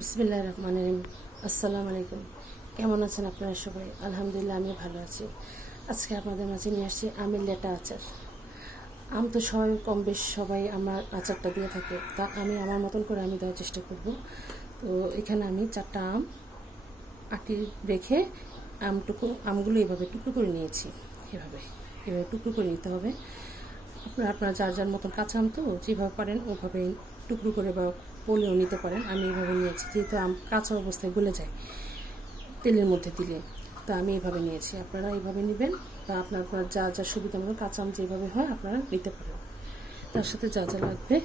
বিসমিল্লাহির রহমানির রহিম। আসসালামু আলাইকুম। কেমন আছেন আপনারা সবাই? আলহামদুলিল্লাহ, আমি ভালো আছি। আজকে আপনাদের মাঝে নিয়ে আসছি আমের লেটা আচার। আম তো সবাই কম বেশ সবাই আমার আচারটা দিয়ে থাকে, তা আমি আমার মতন করে আমি দেওয়ার চেষ্টা করব। তো এখানে আমি 4টা আম আটি রেখে আমগুলো এভাবে টুকরো করে নিয়েছি। এভাবে এভাবে টুকরো করে নিতে হবে। আপনারা যার যার মতন কাঁচা আম তো যেভাবে পারেন ওভাবে টুকরো করে বা পলেও নিতে পারেন। আমি এভাবে নিয়েছি, যেহেতু আম কাঁচা অবস্থায় গলে যায় তেলের মধ্যে দিলে, তো আমি এইভাবে নিয়েছি। আপনারা এইভাবে নেবেন বা আপনার যা যা সুবিধা মতো কাঁচা আম যেভাবে হয় আপনারা নিতে পারেন। তার সাথে যা যা লাগবে,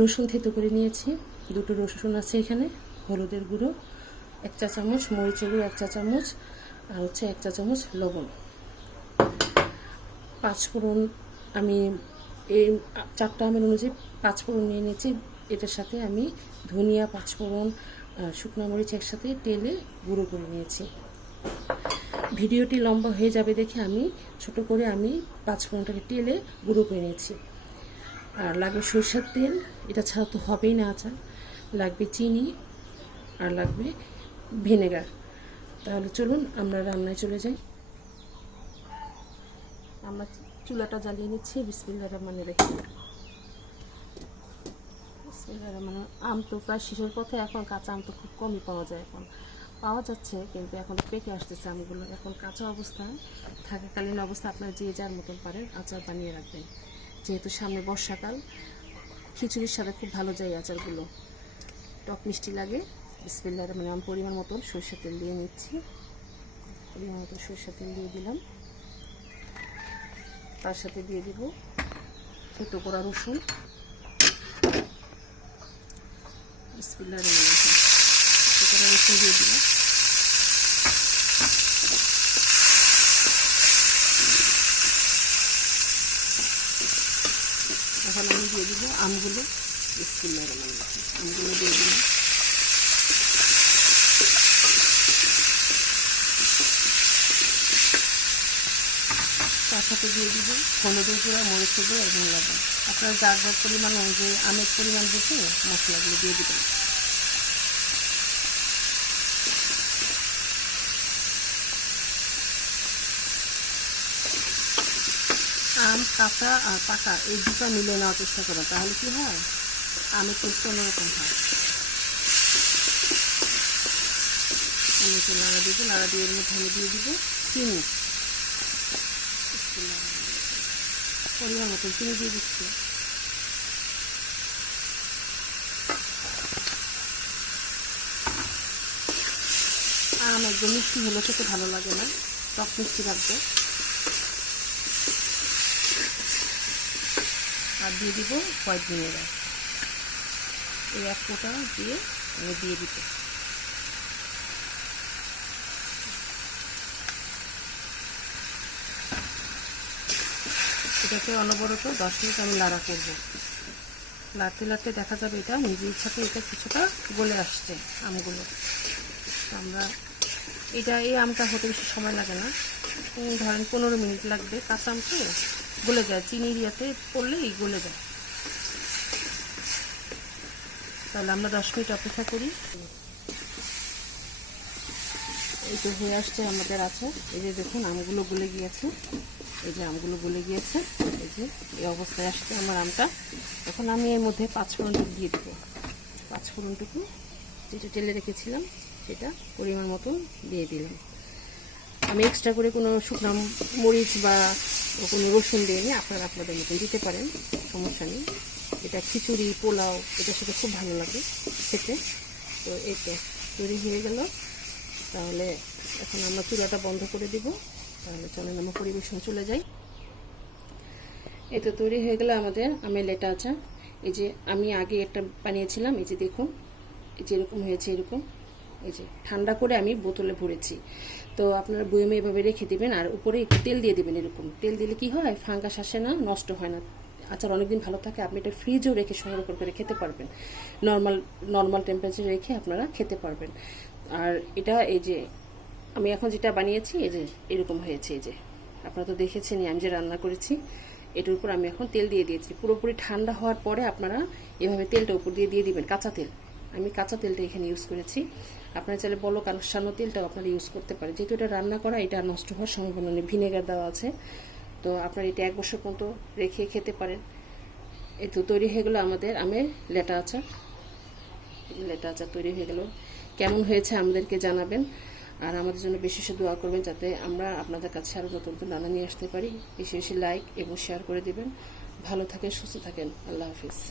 রসুন থেতো করে নিয়েছি, 2টো রসুন আছে এখানে, হলুদের গুঁড়ো 1 চা চামচ, মরিচের গুঁড়ো 1 চা চামচ, আর হচ্ছে 1 চা চামচ লবণ, 5 ফোড়ন। আমি এই 4টা আমের অনুযায়ী 5 ফোড়ন নিয়ে নিয়েছি। এটার সাথে আমি ধনিয়া, 5 ফোড়ন, শুকনো মরিচ একসাথে তেলে গুঁড়ো করে নিয়েছি। ভিডিওটি লম্বা হয়ে যাবে দেখে আমি ছোট করে 5 ফোড়নটাকে তেলে গুঁড়ো করে নিয়েছি। আর লাগবে সরষের তেল, এটা ছাড়া তো হবেই না আচার। লাগবে চিনি, আর লাগবে ভিনেগার। তাহলে চলুন আমরা রান্নায় চলে যাই। আমরা চুলাটা জ্বালিয়ে নিচ্ছি। বিসমিল্লাহির রহমানির রহিম। বিসমিল্লাহির রহমানির রহিম। আম তো প্রায় শেষের পথে, এখন কাঁচা আম তো খুব কমই পাওয়া যায়। এখন পাওয়া যাচ্ছে, কিন্তু এখন পেকে আসতেছে আমগুলো। এখন কাঁচা অবস্থায় থাকাকালীন অবস্থায় আপনারা যে যার মতন পারেন আচার বানিয়ে রাখবেন। যেহেতু সামনে বর্ষাকাল, খিচুড়ির সাথে খুব ভালো যায় আচারগুলো, টক মিষ্টি লাগে। বিসমিল্লাহির রহমানির রহিম। আমি পরিমাণ মতন সরষের তেল দিয়ে নিচ্ছি। পরিমাণ মতন সরষের তেল দিয়ে দিলাম। তার সাথে দিয়ে দিব থেতো করা রসুন। বিসমিল্লাহির রহমানির রহিম। থেতো করা রসুন দিয়ে দিলাম। এখন আমি দিয়ে দিব আমগুলো। বিসমিল্লাহির রহমানির রহিম। আমগুলো দিয়ে দিলাম। তার সাথে দিয়ে দিব হলুদের গুঁড়া, মরিচের গুঁড়া এবং লবণ। আপনারা যার যার পরিমাণ অনুযায়ী আমের পরিমাণ বুঝে মশলাগুলো দিয়ে দিবেন। আম কাঁচা আর পাকা এই দুটো মিলিয়ে নেওয়ার চেষ্টা করেন, তাহলে কি হয়, আমের টেস্ট অন্যরকম হয়। আমি একটু নাড়া দিব। নাড়া দিয়ে এর মধ্যে আমি দিয়ে দিব চিনি। পরিমাণ মতো চিনি দিয়ে দিচ্ছি। আম একদম মিষ্টি হলে খেতে ভালো লাগে না, টক মিষ্টি রাখবো। আর দিয়ে দিব হোয়াইট ভিনেগার। এই 1 ফোঁটা দিয়ে আমি দিয়ে দিব। এটাকে অনবরত 10 মিনিট আমি নাড়া করব। লাড়তে লাড়তে দেখা যাবে এটা নিজের ইচ্ছাতে এটা কিছুটা গলে আসছে আমগুলো। আমরা এই আমটা হতে বেশি সময় লাগে না, ধরেন 15 মিনিট লাগবে। কাঁচা আম তো গলে যায়, চিনির ইয়াতে পড়লেই গলে যায়। তাহলে আমরা 10 মিনিট অপেক্ষা করি। এই তো হয়ে আসছে আমাদের আচার। এই যে দেখুন আমগুলো গলে গিয়েছে। এই যে আমগুলো গলে গিয়েছে, এই যে এই অবস্থায় আসছে আমার আমটা। এখন আমি এর মধ্যে 5 ফোড়নটুকু দিয়ে দেবো। 5 ফোড়নটুকু যেটা তেলে রেখেছিলাম সেটা পরিমাণ মতন দিয়ে দিলাম। আমি এক্সট্রা করে কোনো শুকনো মরিচ বা কোনো রসুন দিয়ে নিয়ে আপনারা আপনাদের মতন দিতে পারেন, সমস্যা নেই। এটা খিচুড়ি, পোলাও এটার সাথে খুব ভালো লাগে খেতে। তো এই তো তৈরি হয়ে গেল। তাহলে এখন আমরা চুলাটা বন্ধ করে দিব। তাহলে চলেন আমরা পরিবেশন চলে যাই। এই তো তৈরি হয়ে গেল আমাদের আমের লেটা আচার। এই যে আমি আগে একটা বানিয়েছিলাম, এই যে দেখুন, এই যে এরকম হয়েছে, এরকম। এই যে ঠান্ডা করে আমি বোতলে ভরেছি। তো আপনারা বয়মে এভাবে রেখে দেবেন, আর উপরে একটু তেল দিয়ে দেবেন। এরকম তেল দিলে কি হয়, ফাঙ্গাস আসে না, নষ্ট হয় না, আচার অনেকদিন ভালো থাকে। আপনি এটা ফ্রিজেও রেখে সংরক্ষণ করে খেতে পারবেন, নর্মাল টেম্পারেচারে রেখে আপনারা খেতে পারবেন। আর এটা এই যে আমি এখন যেটা বানিয়েছি, এই যে এরকম হয়েছে। এই যে আপনারা তো দেখেছেনই আমি যে রান্না করেছি। এটার উপর আমি এখন তেল দিয়ে দিয়েছি। পুরোপুরি ঠান্ডা হওয়ার পরে আপনারা এভাবে তেলটা উপর দিয়ে দিবেন, কাঁচা তেল। আমি কাঁচা তেলটা এখানে ইউজ করেছি। আপনারা চাইলে বলো কারসানো তেলটাও আপনারা ইউজ করতে পারেন, যেহেতু এটা রান্না করা, এটা নষ্ট হওয়ার সম্ভাবনা নেই, ভিনেগার দেওয়া আছে। তো আপনারা এটা 1 বছর পর্যন্ত রেখে খেতে পারেন। এই তো তৈরি হয়ে গেলো আমাদের আমের লেটা আচার। লেটা আচার তৈরি হয়ে গেল। কেমন হয়েছে আমাদেরকে জানাবেন, আর আমাদের জন্য বেশি বেশি দোয়া করবেন যাতে আমরা আপনাদের কাছে আরও নতুন নতুন রান্না নিয়ে আসতে পারি। বেশি বেশি লাইক এবং শেয়ার করে দিবেন। ভালো থাকেন, সুস্থ থাকেন। আল্লাহ হাফিজ।